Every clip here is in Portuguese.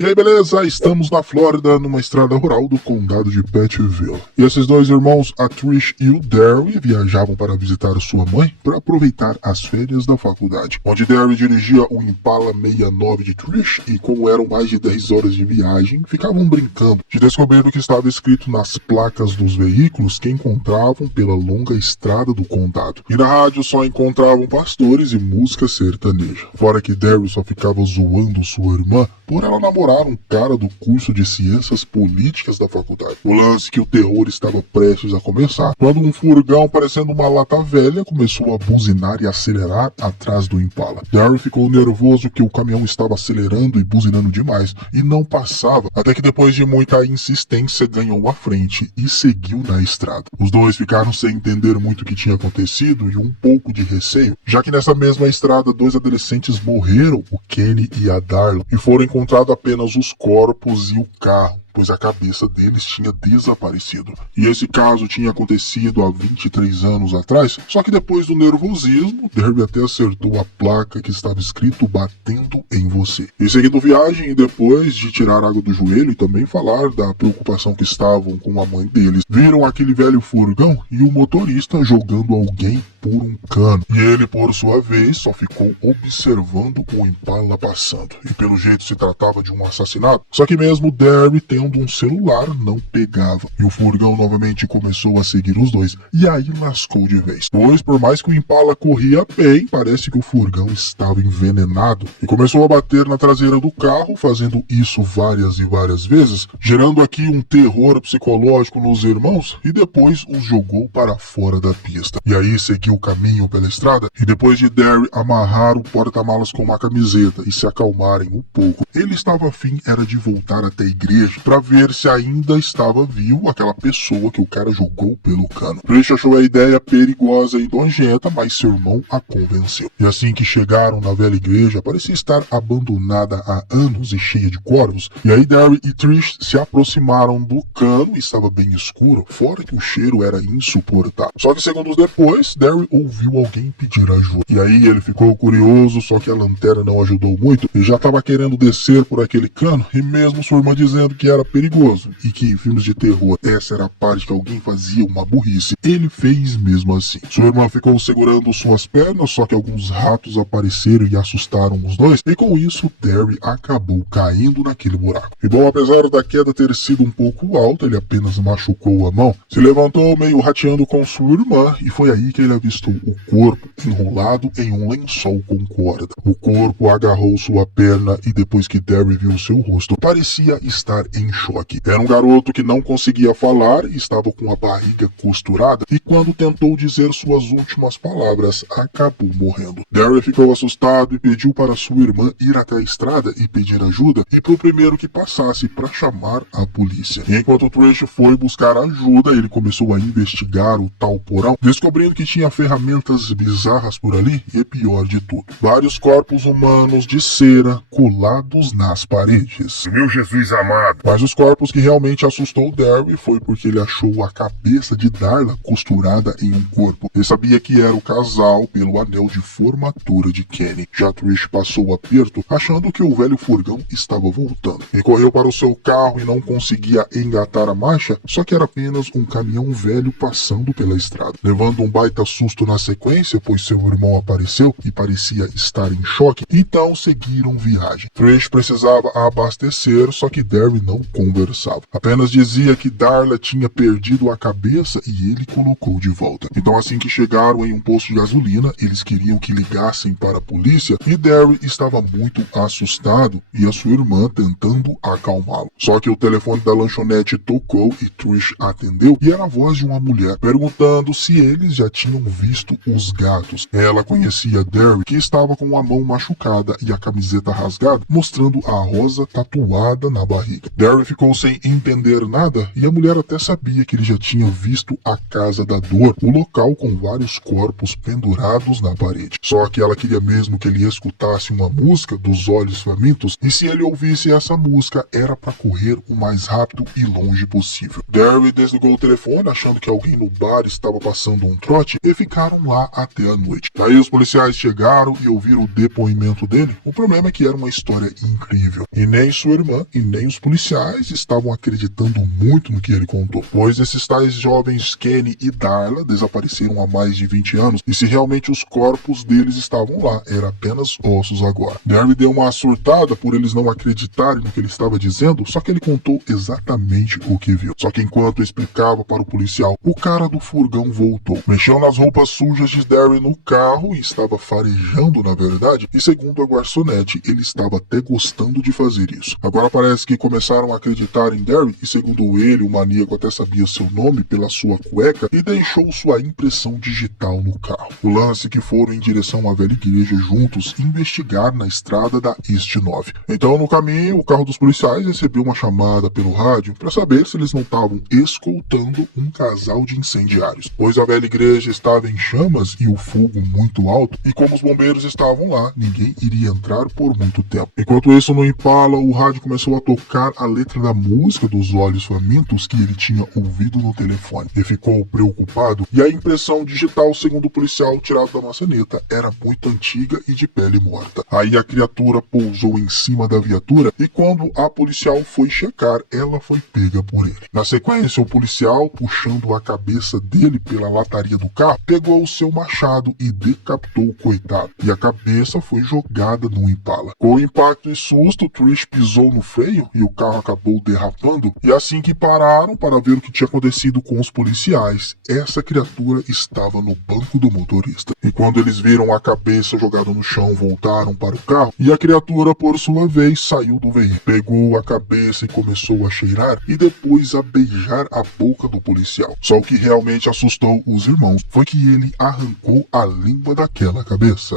E aí, beleza? Estamos na Flórida, numa estrada rural do condado de Petroville. E esses dois irmãos, a Trish e o Derry, viajavam para visitar sua mãe para aproveitar as férias da faculdade. Onde Derry dirigia o Impala 69 de Trish e, como eram mais de 10 horas de viagem, ficavam brincando de descobrir o que estava escrito nas placas dos veículos que encontravam pela longa estrada do condado. E na rádio só encontravam pastores e música sertaneja. Fora que Derry só ficava zoando sua irmã por ela namorar um cara do curso de ciências políticas da faculdade. O lance que o terror estava prestes a começar, quando um furgão parecendo uma lata velha começou a buzinar e acelerar atrás do Impala. Derry ficou nervoso que o caminhão estava acelerando e buzinando demais e não passava, até que depois de muita insistência ganhou a frente e seguiu na estrada. Os dois ficaram sem entender muito o que tinha acontecido e um pouco de receio, já que nessa mesma estrada dois adolescentes morreram, o Kenny e a Darla, e foram encontrados apenas os corpos e o carro, pois a cabeça deles tinha desaparecido. E esse caso tinha acontecido há 23 anos atrás, só que depois do nervosismo, Derry até acertou a placa que estava escrito "Batendo em você". E seguindo viagem, e depois de tirar água do joelho e também falar da preocupação que estavam com a mãe deles, viram aquele velho furgão e o motorista jogando alguém por um cano. E ele, por sua vez, só ficou observando o Impala passando. E pelo jeito se tratava de um assassinato. Só que mesmo Derry tendo um celular, não pegava. E o furgão novamente começou a seguir os dois. E aí lascou de vez. Pois por mais que o Impala corria bem, parece que o furgão estava envenenado. E começou a bater na traseira do carro, fazendo isso várias e várias vezes, gerando aqui um terror psicológico nos irmãos, e depois os jogou para fora da pista. E aí seguiu o caminho pela estrada, e depois de Derry amarrar o porta-malas com uma camiseta e se acalmarem um pouco, ele estava afim era de voltar até a igreja para ver se ainda estava vivo aquela pessoa que o cara jogou pelo cano. Trish achou a ideia perigosa e nojenta, mas seu irmão a convenceu. E assim que chegaram na velha igreja, parecia estar abandonada há anos e cheia de corvos, e aí Derry e Trish se aproximaram do cano e estava bem escuro, fora que o cheiro era insuportável. Só que segundos depois, Derry ouviu alguém pedir ajuda. E aí ele ficou curioso, só que a lanterna não ajudou muito. Ele já estava querendo descer por aquele cano, e mesmo sua irmã dizendo que era perigoso, e que em filmes de terror essa era a parte que alguém fazia uma burrice, ele fez mesmo assim. Sua irmã ficou segurando suas pernas, só que alguns ratos apareceram e assustaram os dois, e com isso Derry acabou caindo naquele buraco. E bom, apesar da queda ter sido um pouco alta, ele apenas machucou a mão, se levantou meio rateando com sua irmã, e foi aí que ele avistou o corpo enrolado em um lençol com corda. O corpo agarrou sua perna e depois que Derry viu seu rosto, parecia estar em choque. Era um garoto que não conseguia falar e estava com a barriga costurada, e quando tentou dizer suas últimas palavras, acabou morrendo. Derry ficou assustado e pediu para sua irmã ir até a estrada e pedir ajuda, e para o primeiro que passasse para chamar a polícia. E enquanto Trish foi buscar ajuda, ele começou a investigar o tal porão, descobrindo que tinha ferramentas bizarras por ali e, pior de tudo, vários corpos humanos de cera colados nas paredes. Meu Jesus amado! Mas os corpos que realmente assustou Derry foi porque ele achou a cabeça de Darla costurada em um corpo. Ele sabia que era o casal pelo anel de formatura de Kenny. Já Trish passou o aperto, achando que o velho furgão estava voltando. E correu para o seu carro e não conseguia engatar a marcha, só que era apenas um caminhão velho passando pela estrada. Levando um baita susto na sequência, pois seu irmão apareceu e parecia estar em choque, então seguiram viagem. Trish precisava abastecer, só que Derry não conversava. Apenas dizia que Darla tinha perdido a cabeça e ele colocou de volta. Então assim que chegaram em um posto de gasolina, eles queriam que ligassem para a polícia e Derry estava muito assustado e a sua irmã tentando acalmá-lo. Só que o telefone da lanchonete tocou e Trish atendeu e era a voz de uma mulher perguntando se eles já tinham visto os gatos. Ela conhecia Derry, que estava com a mão machucada e a camiseta rasgada, mostrando a rosa tatuada na barriga. Derry Derry ficou sem entender nada e a mulher até sabia que ele já tinha visto a Casa da Dor, o local com vários corpos pendurados na parede. Só que ela queria mesmo que ele escutasse uma música dos Olhos Famintos e se ele ouvisse essa música era para correr o mais rápido e longe possível. Derry desligou o telefone achando que alguém no bar estava passando um trote e ficaram lá até a noite. Daí os policiais chegaram e ouviram o depoimento dele. O problema é que era uma história incrível e nem sua irmã e nem os policiais estavam acreditando muito no que ele contou, pois esses tais jovens Kenny e Darla desapareceram há mais de 20 anos e se realmente os corpos deles estavam lá, era apenas ossos agora. Derry deu uma surtada por eles não acreditarem no que ele estava dizendo, só que ele contou exatamente o que viu. Só que enquanto explicava para o policial, o cara do furgão voltou, mexeu nas roupas sujas de Derry no carro e estava farejando na verdade, e segundo a garçonete, ele estava até gostando de fazer isso. Agora parece que começaram a acreditar em Derry e segundo ele, o maníaco até sabia seu nome pela sua cueca e deixou sua impressão digital no carro. O lance é que foram em direção à velha igreja juntos investigar na estrada da East 9. Então no caminho, o carro dos policiais recebeu uma chamada pelo rádio para saber se eles não estavam escoltando um casal de incendiários, pois a velha igreja estava em chamas e o fogo muito alto e como os bombeiros estavam lá, ninguém iria entrar por muito tempo. Enquanto isso no Impala, o rádio começou a tocar a letra da música dos Olhos Famintos que ele tinha ouvido no telefone. Ele ficou preocupado e a impressão digital, segundo o policial tirado da maçaneta, era muito antiga e de pele morta. Aí a criatura pousou em cima da viatura e quando a policial foi checar, ela foi pega por ele. Na sequência, o policial, puxando a cabeça dele pela lataria do carro, pegou o seu machado e decapitou o coitado. E a cabeça foi jogada no Impala. Com o impacto e susto, Trish pisou no freio e o carro acabou derrapando. E assim que pararam para ver o que tinha acontecido com os policiais, essa criatura estava no banco do motorista. E quando eles viram a cabeça jogada no chão, voltaram para o carro e a criatura, por sua vez, saiu do veículo. Pegou a cabeça e começou a cheirar e depois a beijar a boca do policial. Só o que realmente assustou os irmãos foi que ele arrancou a língua daquela cabeça.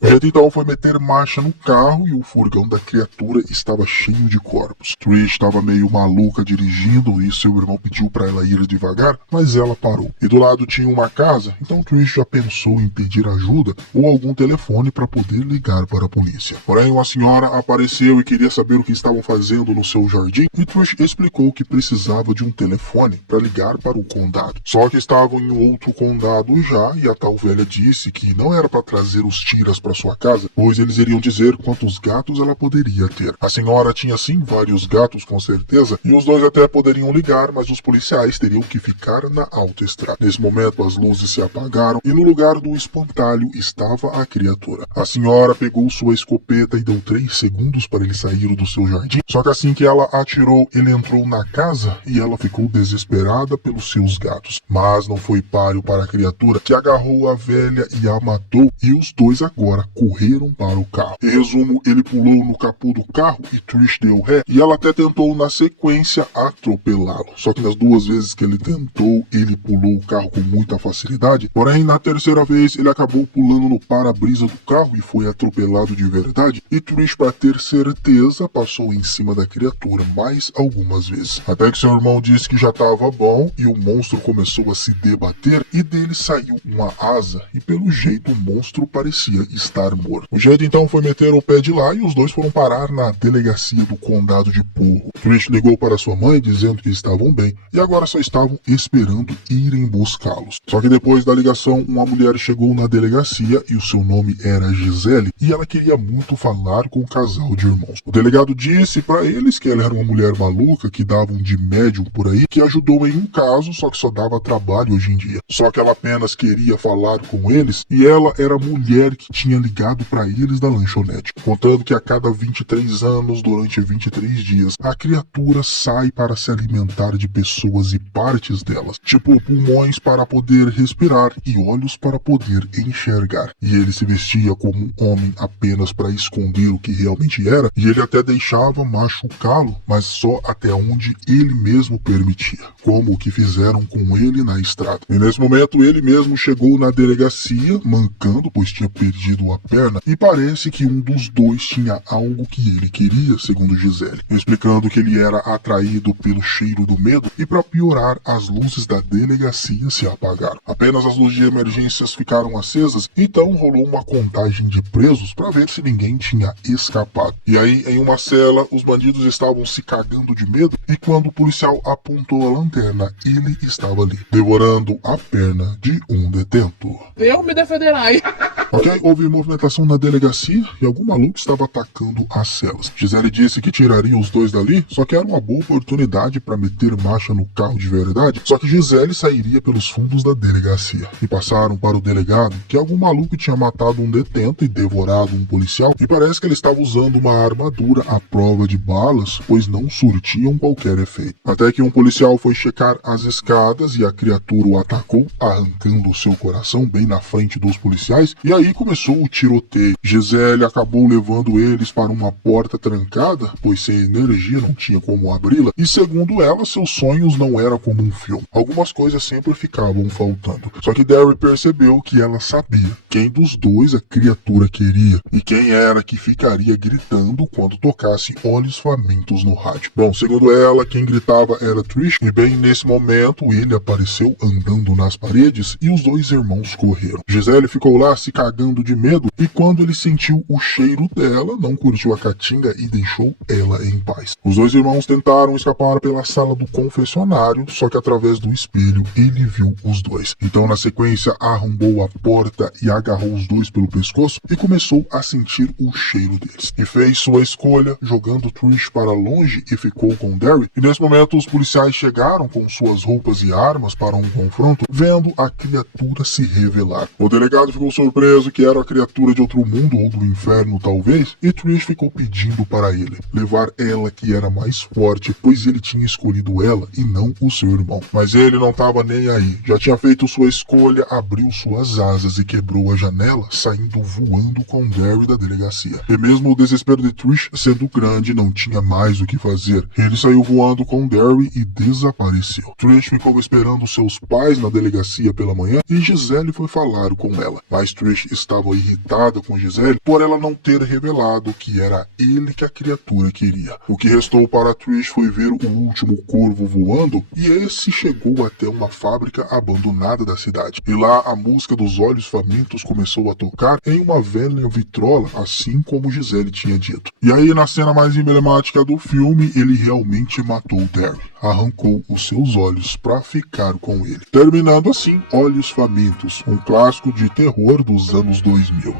O jeito então foi meter marcha no carro e o furgão da criatura estava cheio de corpos. Trish estava meio maluca dirigindo e seu irmão pediu para ela ir devagar, mas ela parou. E do lado tinha uma casa, então Trish já pensou em pedir ajuda ou algum telefone para poder ligar para a polícia. Porém, uma senhora apareceu e queria saber o que estavam fazendo no seu jardim e Trish explicou que precisava de um telefone para ligar para o condado. Só que estavam em outro condado já e a tal velha disse que não era para trazer os tiras para sua casa, pois eles iriam dizer quantos gatos ela poderia ter. A senhora tinha sim vários gatos com certeza e os dois até poderiam ligar, mas os policiais teriam que ficar na autoestrada. Nesse momento as luzes se apagaram e no lugar do espantalho estava a criatura. A senhora pegou sua escopeta e deu 3 segundos para ele sair do seu jardim, só que assim que ela atirou, ele entrou na casa e ela ficou desesperada pelos seus gatos. Mas não foi páreo para a criatura, que agarrou a velha e a matou, e os dois agora correram para o carro. Em resumo, ele pulou no capô do carro e Trish deu ré, e ela até tentou na sequência atropelá-lo. Só que nas 2 vezes que ele tentou, ele pulou o carro com muita facilidade, porém na terceira vez ele acabou pulando no para-brisa do carro e foi atropelado de verdade, e Trish, para ter certeza, passou em cima da criatura mais algumas vezes. Até que seu irmão disse que já estava bom e o monstro começou a se debater e dele saiu uma asa e pelo jeito o monstro parecia estar morto. O jeito então foi meter o pé de lá e os dois foram parar na delegacia do condado de Porro. Trish ligou para sua mãe dizendo que estavam bem e agora só estavam esperando irem buscá-los. Só que depois da ligação, uma mulher chegou na delegacia e o seu nome era Gisele e ela queria muito falar com o casal de irmãos. O delegado disse para eles que ela era uma mulher maluca que dava um de médium por aí, que ajudou em um caso, só que só dava trabalho hoje em dia. Só que ela apenas queria falar com eles e ela era a mulher que tinha ligado para eles da lanchonete, contando que a cada 23 anos, durante 23 dias, a criatura sai para se alimentar de pessoas e partes delas, tipo pulmões para poder respirar e olhos para poder enxergar. E ele se vestia como um homem apenas para esconder o que realmente era, e ele até deixava machucá-lo, mas só até onde ele mesmo permitia, como o que fizeram com ele na estrada. E nesse momento ele mesmo chegou na delegacia, mancando, pois tinha perdido a perna, e parece que um dos dois tinha algo que ele queria, segundo Gisele. Explicando explicando que ele era atraído pelo cheiro do medo e, para piorar, as luzes da delegacia se apagaram. Apenas as luzes de emergências ficaram acesas, então rolou uma contagem de presos para ver se ninguém tinha escapado. E aí, em uma cela, os bandidos estavam se cagando de medo e quando o policial apontou a lanterna, ele estava ali, devorando a perna de um detento. Eu me defenderai. Ok, houve movimentação na delegacia e algum maluco estava atacando as celas. Gisele disse que tiraria os dois dali, só que era uma boa oportunidade para meter marcha no carro de verdade, só que Gisele sairia pelos fundos da delegacia. E passaram para o delegado que algum maluco tinha matado um detento e devorado um policial, e parece que ele estava usando uma armadura à prova de balas, pois não surtiam qualquer efeito. Até que um policial foi checar as escadas e a criatura o atacou, arrancando seu coração bem na frente dos policiais, e aí começou o tiroteio. Gisele acabou levando eles para uma porta trancada, pois sem energia não tinha como abri-la, e segundo ela, seus sonhos não eram como um filme. Algumas coisas sempre ficavam faltando. Só que Derry percebeu que ela sabia quem dos dois a criatura queria, e quem era que ficaria gritando quando tocasse Olhos Famintos no rádio. Bom, segundo ela, quem gritava era Trish, e bem nesse momento ele apareceu andando nas paredes e os dois irmãos correram. Gisele ficou lá se cagando de medo e quando ele sentiu o cheiro dela, não curtiu a caatinga e deixou ela em paz. Os dois irmãos tentaram escapar pela sala do confessionário, só que através do espelho ele viu os dois. Então na sequência arrombou a porta e agarrou os dois pelo pescoço e começou a sentir o cheiro deles. E fez sua escolha, jogando Trish para longe e ficou com Derry. E nesse momento os policiais chegaram com suas roupas e armas para um confronto, vendo a criatura se revelar. O delegado ficou surpreso que era a criatura de outro mundo ou do inferno talvez, e Trish ficou pedindo para ele levar ela que era mais forte, pois ele tinha escolhido ela e não o seu irmão. Mas ele não estava nem aí, já tinha feito sua escolha, abriu suas asas e quebrou a janela, saindo voando com Derry da delegacia. E mesmo o desespero de Trish sendo grande, não tinha mais o que fazer. Ele saiu voando com Derry e desapareceu. Trish ficou esperando seus pais na delegacia pela manhã e Gisele foi falar com ela. Mas Trish estava irritada com Gisele por ela não ter revelado que era ele que a criatura queria. O que restou para Trish foi ver o último corvo voando e esse chegou até uma fábrica abandonada da cidade. E lá a música dos Olhos Famintos começou a tocar em uma velha vitrola, assim como Gisele tinha dito. E aí na cena mais emblemática do filme, ele realmente matou Derry. Arrancou os seus olhos para ficar com ele. Terminando assim, Olhos Famintos, um clássico de terror dos anos 2000.